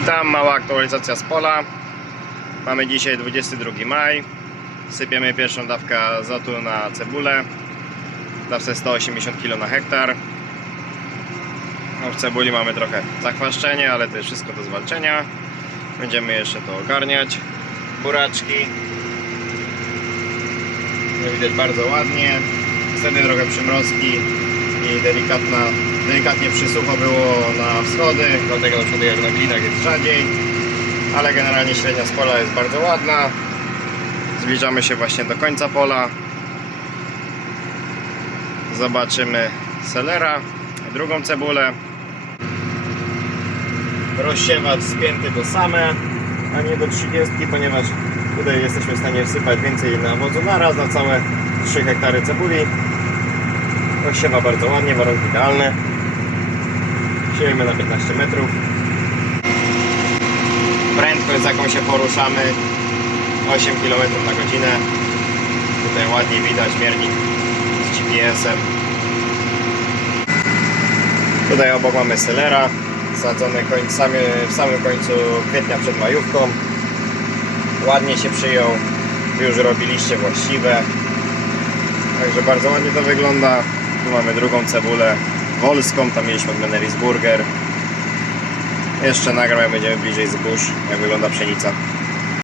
Witam, mała aktualizacja z pola. Mamy dzisiaj 22 maj. Sypiemy pierwszą dawkę azotu na cebulę. Dawce 180 kg na hektar. No, w cebuli mamy trochę zachwaszczenie, ale to jest wszystko do zwalczenia. Będziemy jeszcze to ogarniać. Buraczki. Jak widać bardzo ładnie. Wtedy trochę przymrozki delikatna, delikatnie przysucho było na wschody, dlatego na przykład jak na glinach jest rzadziej, ale generalnie średnia z pola jest bardzo ładna. Zbliżamy się właśnie do końca pola. Zobaczymy selera, drugą cebulę. Rozsiewacz spięty do same, a nie do 30, ponieważ tutaj jesteśmy w stanie wsypać więcej nawozu naraz na całe 3 hektary cebuli. Rozsiewa bardzo ładnie, warunki idealne. Siejemy na 15 metrów. Prędkość z jaką się poruszamy 8 km na godzinę. Tutaj ładnie widać miernik z GPS-em. Tutaj obok mamy Selera, sadzony w samym końcu kwietnia przed majówką. Ładnie się przyjął, już robiliście właściwe. Także bardzo ładnie to wygląda. Tu mamy drugą cebulę wolską, tam mieliśmy od Menerisburger. Jeszcze nagram, jak będziemy bliżej zbóż, jak wygląda pszenica.